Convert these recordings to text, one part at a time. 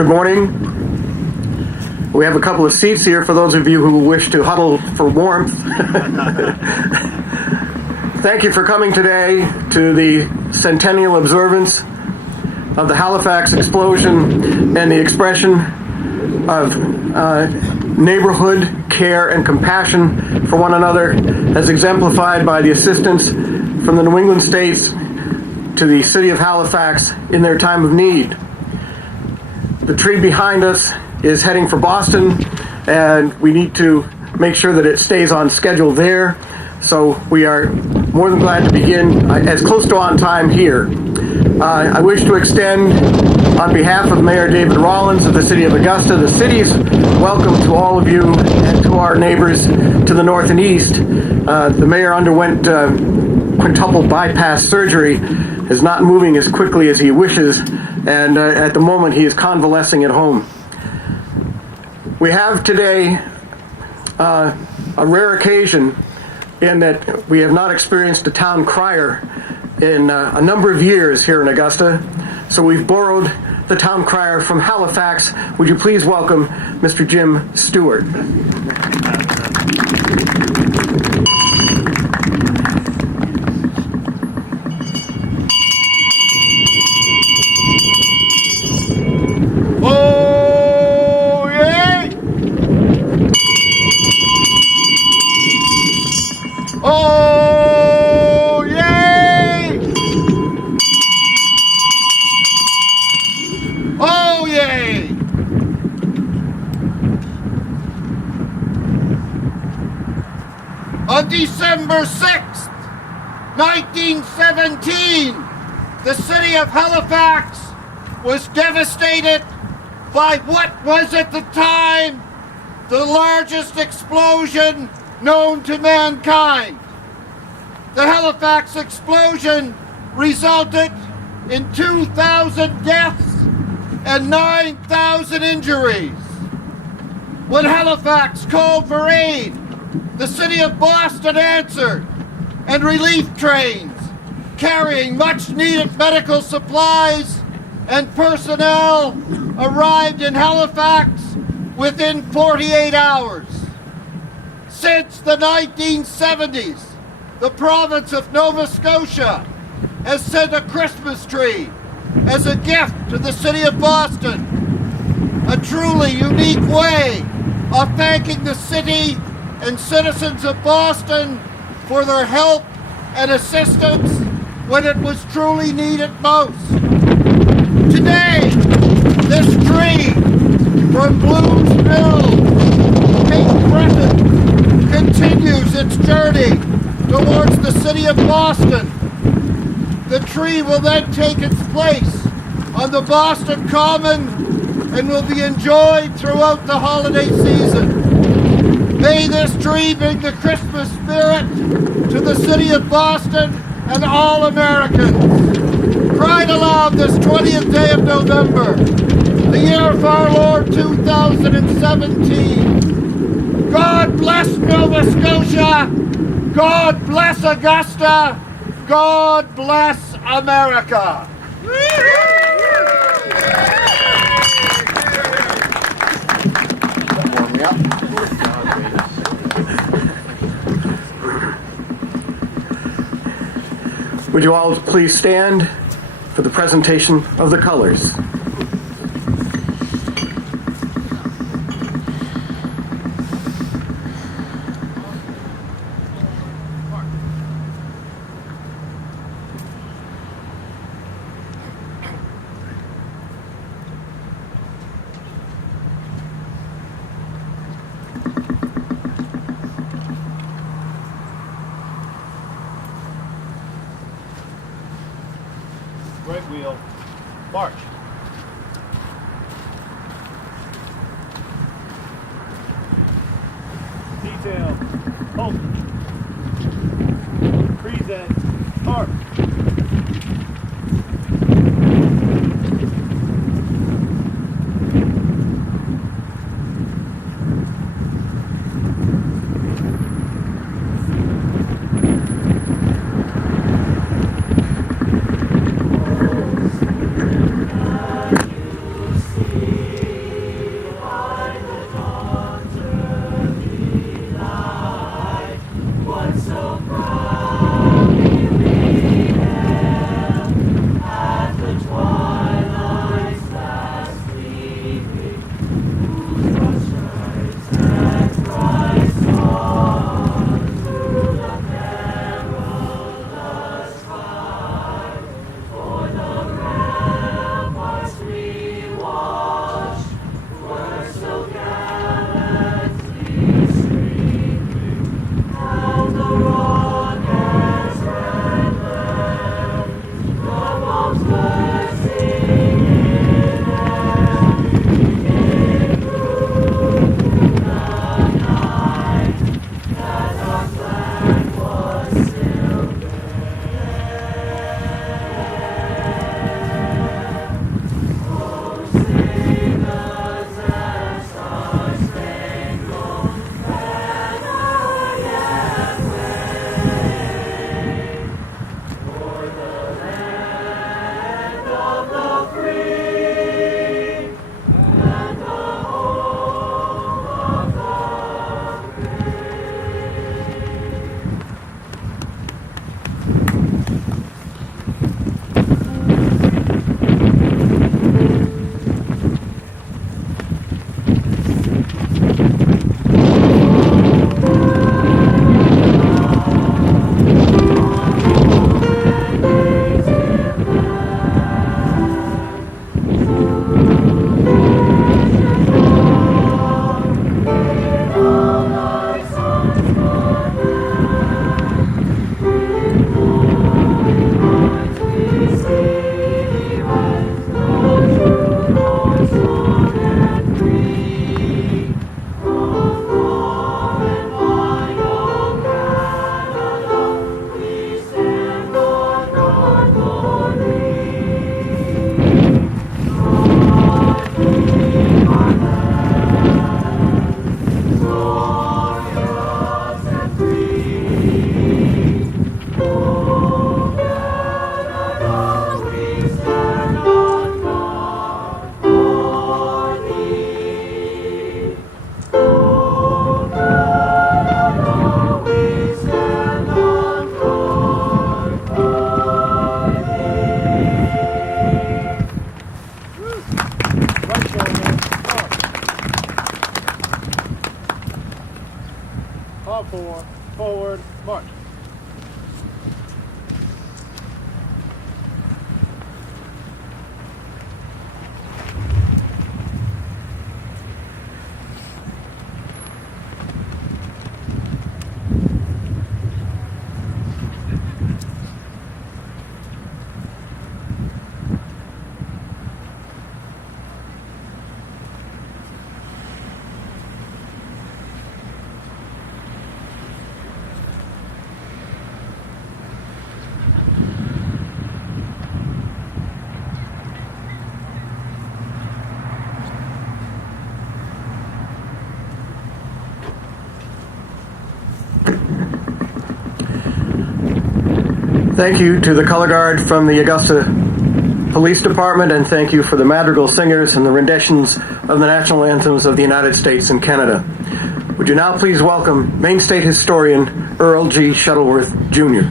Good morning. We have a couple of seats here for those of you who wish to huddle for warmth. Thank you for coming today to the Centennial observance of the Halifax explosion and the expression of neighborhood care and compassion for one another as exemplified by the assistance from the New England states to the city of Halifax in their time of need. The tree behind us is heading for Boston, and we need to make sure that it stays on schedule there. So we are more than glad to begin as close to on time here. I wish to extend, on behalf of Mayor David Rollins of the City of Augusta, the city's welcome to all of you and to our neighbors to the north and east. The mayor underwent quintuple bypass surgery, is not moving as quickly as he wishes, and at the moment he is convalescing at home. We have today a rare occasion in that we have not experienced a town crier in a number of years here in Augusta, so we've borrowed the town crier from Halifax. Would you please welcome Mr. Jim Stewart. Oh, yay! Oh, yay! On December 6th, 1917, the city of Halifax was devastated by what was at the time the largest explosion known to mankind. The Halifax explosion resulted in 2,000 deaths and 9,000 injuries. When Halifax called for aid, the city of Boston answered, and relief trains carrying much-needed medical supplies and personnel arrived in Halifax within 48 hours. Since the 1970s, the province of Nova Scotia has sent a Christmas tree as a gift to the city of Boston. A truly unique way of thanking the city and citizens of Boston for their help and assistance when it was truly needed most. Today, this tree from Blues Mill, Cape Breton, continues its journey towards the city of Boston. The tree will then take its place on the Boston Common and will be enjoyed throughout the holiday season. May this tree bring the Christmas spirit to the city of Boston and all Americans. Cried aloud this 20th day of November, the year of our Lord 2017. God bless Nova Scotia, God bless Augusta, God bless America. Would you all please stand for the presentation of the colors? Right wheel, march. Detail, hold. Present, march. Thank you to the color guard from the Augusta Police Department, and thank you for the Madrigal singers and the renditions of the national anthems of the United States and Canada. Would you now please welcome Maine State historian Earl G Shuttleworth Jr.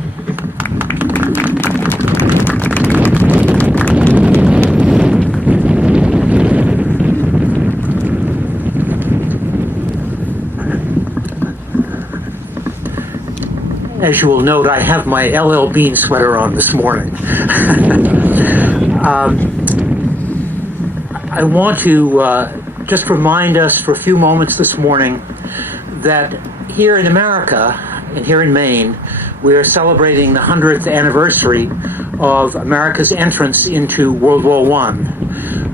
As you will note, I have my LL Bean sweater on this morning. I want to just remind us for a few moments this morning that here in America and here in Maine, we are celebrating the 100th anniversary of America's entrance into World War I.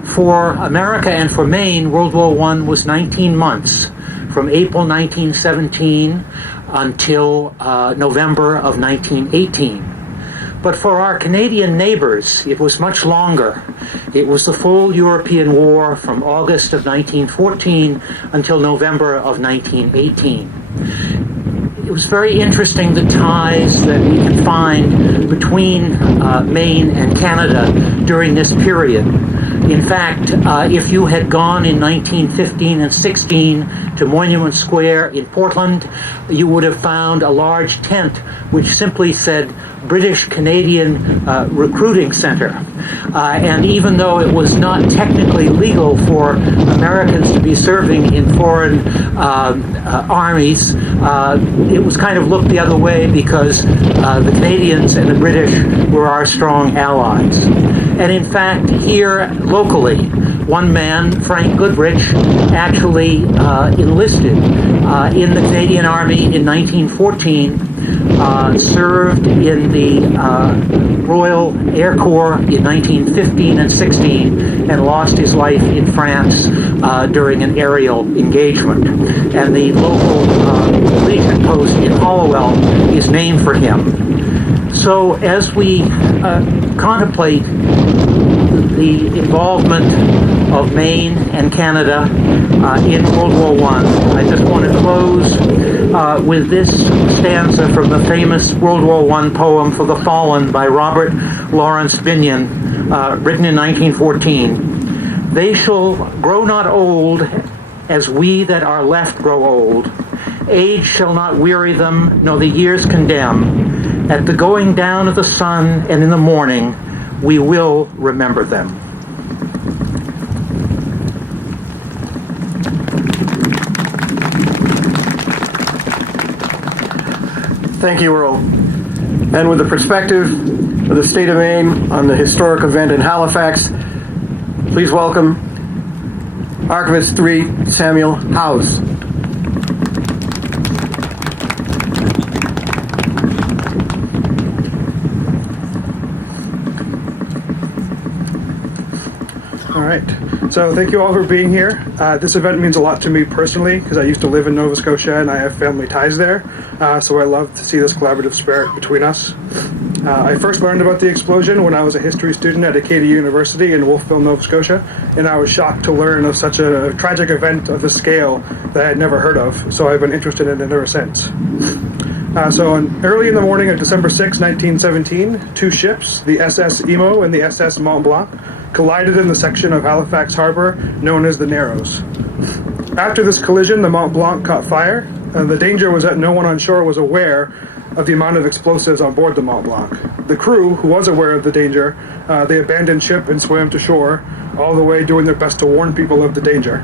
For America and for Maine, World War I was 19 months, from April 1917 until November of 1918. But for our Canadian neighbors, it was much longer. It was the full European war from August of 1914 until November of 1918. It was very interesting, the ties that we can find between Maine and Canada during this period. In fact, if you had gone in 1915 and 16 to Monument Square in Portland, you would have found a large tent which simply said British Canadian Recruiting Center. And even though it was not technically legal for Americans to be serving in foreign armies, it was kind of looked the other way because the Canadians and the British were our strong allies. And in fact, here locally, one man, Frank Goodrich, actually enlisted in the Canadian Army in 1914, served in the Royal Air Corps in 1915 and 16, and lost his life in France during an aerial engagement. And the local Legion post in Hollowell is named for him. So as we contemplate the involvement of Maine and Canada in World War I just want to close with this stanza from the famous World War I poem For the Fallen by Robert Lawrence Binion, written in 1914. They shall grow not old as we that are left grow old. Age shall not weary them, nor the years condemn. At the going down of the sun and in the morning, we will remember them. Thank you, Earl. And with the perspective of the state of Maine on the historic event in Halifax, please welcome Archivist 3 Samuel Howes. All right. So thank you all for being here. This event means a lot to me personally because I used to live in Nova Scotia and I have family ties there. So I love to see this collaborative spirit between us. I first learned about the explosion when I was a history student at Acadia University in Wolfville, Nova Scotia, and I was shocked to learn of such a tragic event of this scale that I had never heard of. So I've been interested in it ever since. Early in the morning of December 6, 1917, two ships, the SS Emo and the SS Mont Blanc, collided in the section of Halifax Harbor known as the Narrows. After this collision, the Mont Blanc caught fire. The danger was that no one on shore was aware of the amount of explosives on board the Mont Blanc. The crew, who was aware of the danger, they abandoned ship and swam to shore, all the way doing their best to warn people of the danger.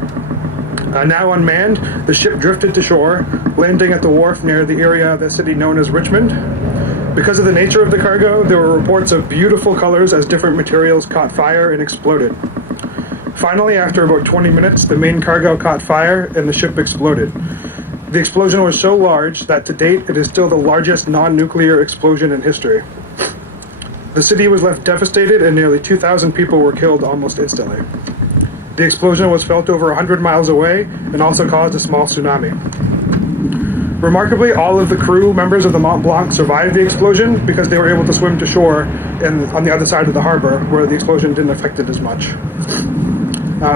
Now unmanned, the ship drifted to shore, landing at the wharf near the area of the city known as Richmond. Because of the nature of the cargo, there were reports of beautiful colors as different materials caught fire and exploded. Finally, after about 20 minutes, the main cargo caught fire and the ship exploded. The explosion was so large that to date it is still the largest non-nuclear explosion in history. The city was left devastated and nearly 2,000 people were killed almost instantly. The explosion was felt over 100 miles away and also caused a small tsunami. Remarkably, all of the crew members of the Mont Blanc survived the explosion because they were able to swim to shore and on the other side of the harbor where the explosion didn't affect it as much.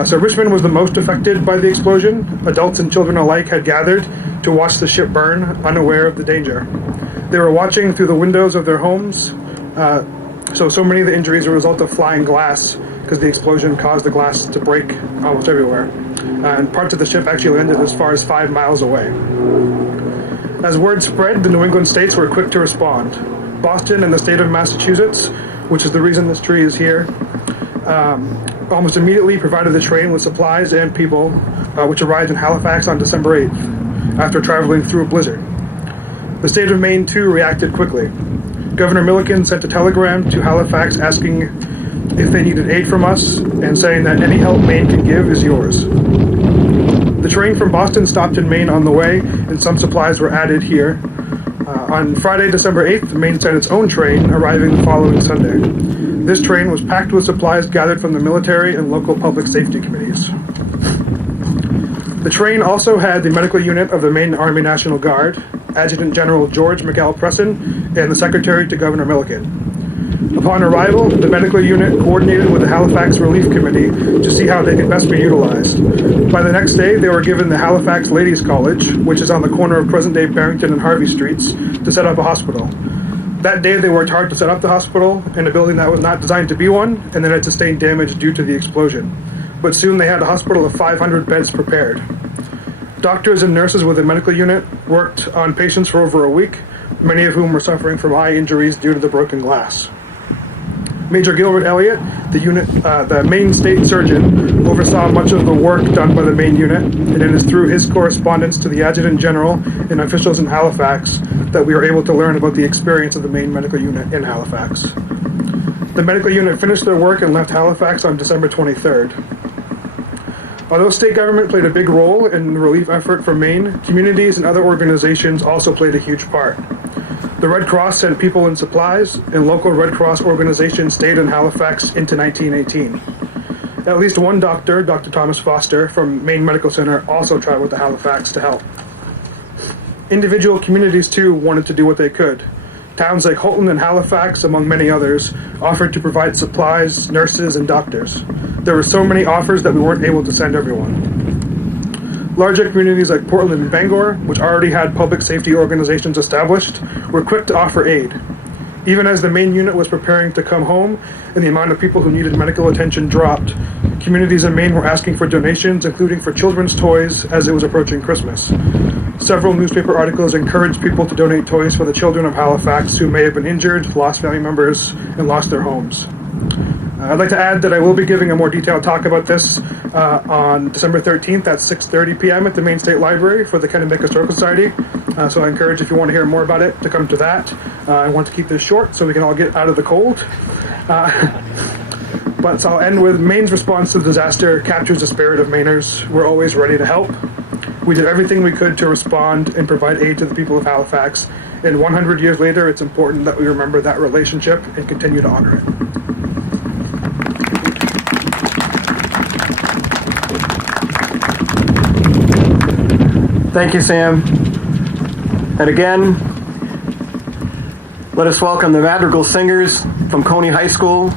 So Richmond was the most affected by the explosion. Adults and children alike had gathered to watch the ship burn, unaware of the danger. They were watching through the windows of their homes, So many of the injuries are a result of flying glass because the explosion caused the glass to break almost everywhere. And parts of the ship actually landed as far as 5 miles away. As word spread, the New England states were quick to respond. Boston and the state of Massachusetts, which is the reason this tree is here, almost immediately provided the train with supplies and people, which arrived in Halifax on December 8th, after traveling through a blizzard. The state of Maine, too, reacted quickly. Governor Milliken sent a telegram to Halifax asking if they needed aid from us and saying that any help Maine can give is yours. The train from Boston stopped in Maine on the way, and some supplies were added here. On Friday, December 8th, Maine sent its own train, arriving the following Sunday. This train was packed with supplies gathered from the military and local public safety committees. The train also had the medical unit of the Maine Army National Guard, Adjutant General George McAll-Presson, and the Secretary to Governor Milliken. Upon arrival, the medical unit coordinated with the Halifax Relief Committee to see how they could best be utilized. By the next day, they were given the Halifax Ladies College, which is on the corner of present-day Barrington and Harvey Streets, to set up a hospital. That day, they worked hard to set up the hospital in a building that was not designed to be one, and then had sustained damage due to the explosion. But soon they had a hospital of 500 beds prepared. Doctors and nurses with the medical unit worked on patients for over a week, many of whom were suffering from eye injuries due to the broken glass. Major Gilbert Elliott, the Maine State Surgeon, oversaw much of the work done by the Maine unit, and it is through his correspondence to the Adjutant General and officials in Halifax that we were able to learn about the experience of the Maine Medical Unit in Halifax. The medical unit finished their work and left Halifax on December 23rd. Although state government played a big role in the relief effort for Maine, communities and other organizations also played a huge part. The Red Cross sent people and supplies, and local Red Cross organizations stayed in Halifax into 1918. At least one doctor, Dr. Thomas Foster, from Maine Medical Center, also traveled to Halifax to help. Individual communities, too, wanted to do what they could. Towns like Holton and Halifax, among many others, offered to provide supplies, nurses, and doctors. There were so many offers that we weren't able to send everyone. Larger communities like Portland and Bangor, which already had public safety organizations established, were quick to offer aid. Even as the Maine unit was preparing to come home and the amount of people who needed medical attention dropped, communities in Maine were asking for donations, including for children's toys, as it was approaching Christmas. Several newspaper articles encouraged people to donate toys for the children of Halifax who may have been injured, lost family members, and lost their homes. I'd like to add that I will be giving a more detailed talk about this on December 13th at 6:30 p.m. at the Maine State Library for the Kennebec Historical Society. So I encourage, if you want to hear more about it, to come to that. I want to keep this short so we can all get out of the cold. But so I'll end with Maine's response to the disaster captures the spirit of Mainers. We're always ready to help. We did everything we could to respond and provide aid to the people of Halifax. And 100 years later, it's important that we remember that relationship and continue to honor it. Thank you, Sam. And again, let us welcome the Madrigal Singers from Cony High School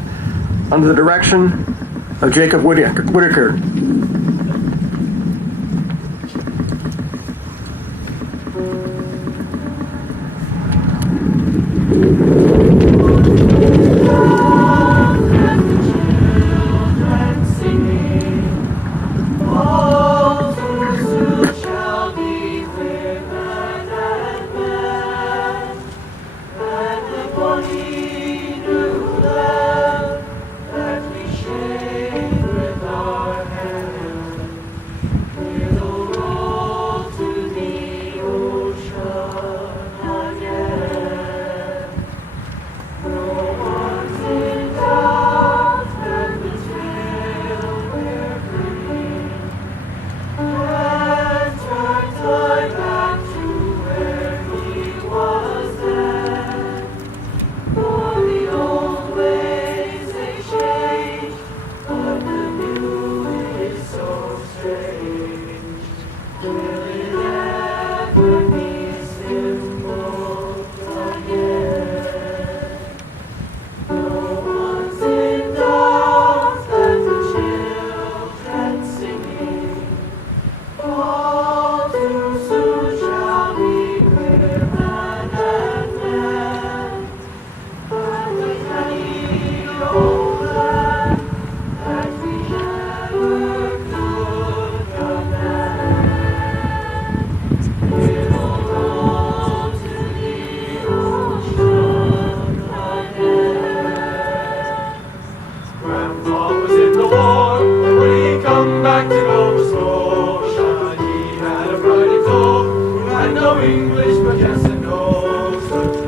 under the direction of Jacob Whitaker. Grandpa was in the war, and when he come back to Nova Scotia, he had a bride at home who had no English but yes and no.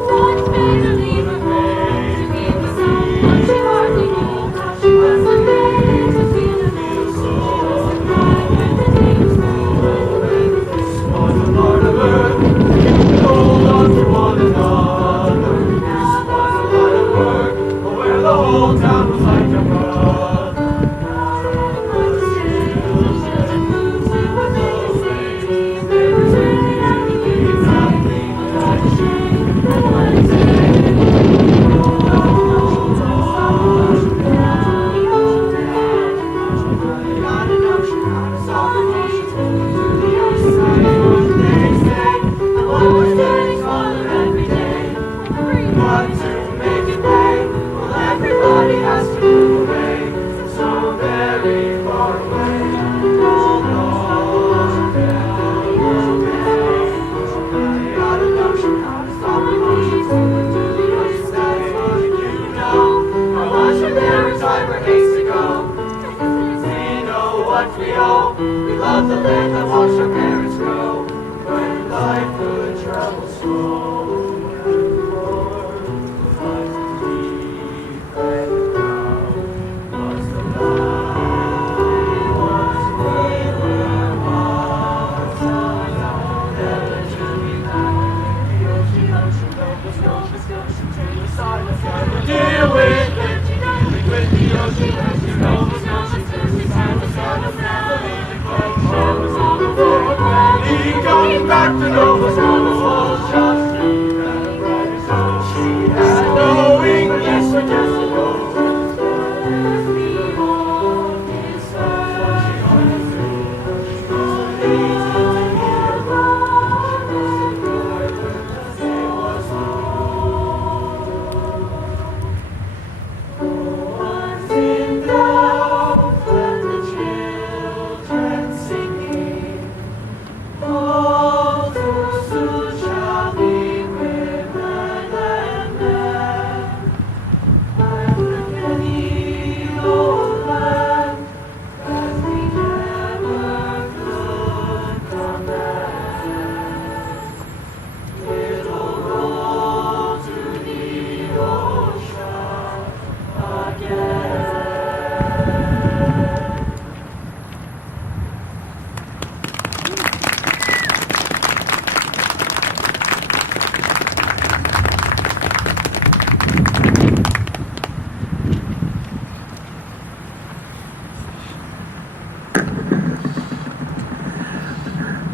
Once made a leave her home to keep the sun, but she hardly knew how she was amazed to feel a little soul and cry when the day was through. This was a part of earth, you could hold on to one another. This was a lot of work, but where the whole town was like a brother.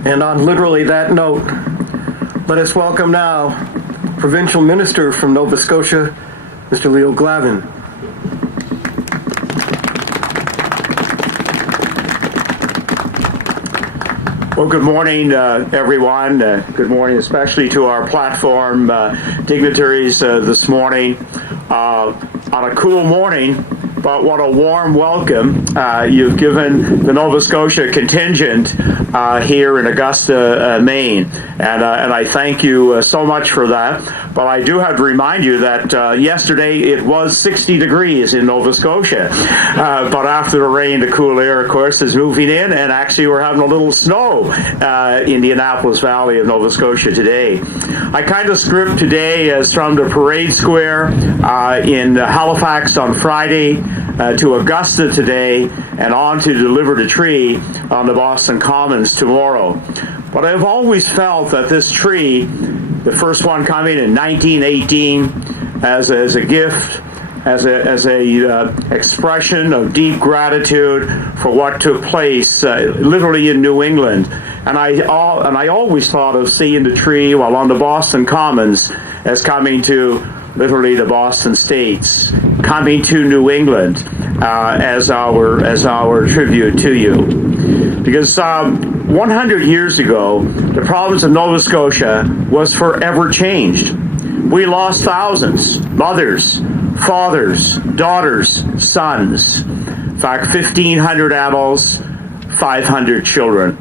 And on literally that note, let us welcome now Provincial Minister from Nova Scotia, Mr. Leo Glavine. Well, good morning, everyone. Good morning, especially to our platform dignitaries this morning. On a cool morning, but what a warm welcome you've given the Nova Scotia contingent here in Augusta, Maine. And I thank you so much for that. But I do have to remind you that yesterday it was 60 degrees in Nova Scotia. But after the rain, the cool air, of course, is moving in. And actually, we're having a little snow in the Annapolis Valley of Nova Scotia today. I kind of script today as from the parade square in Halifax on Friday to Augusta today, and on to deliver the tree on the Boston Commons tomorrow. But I've always felt that this tree, the first one coming in 1918, as a gift, as a expression of deep gratitude for what took place literally in New England. And I always thought of seeing the tree while on the Boston Commons as coming to literally the Boston States, coming to New England as our tribute to you. Because 100 years ago, the province of Nova Scotia was forever changed. We lost thousands, mothers, fathers, daughters, sons. In fact, 1,500 adults, 500 children.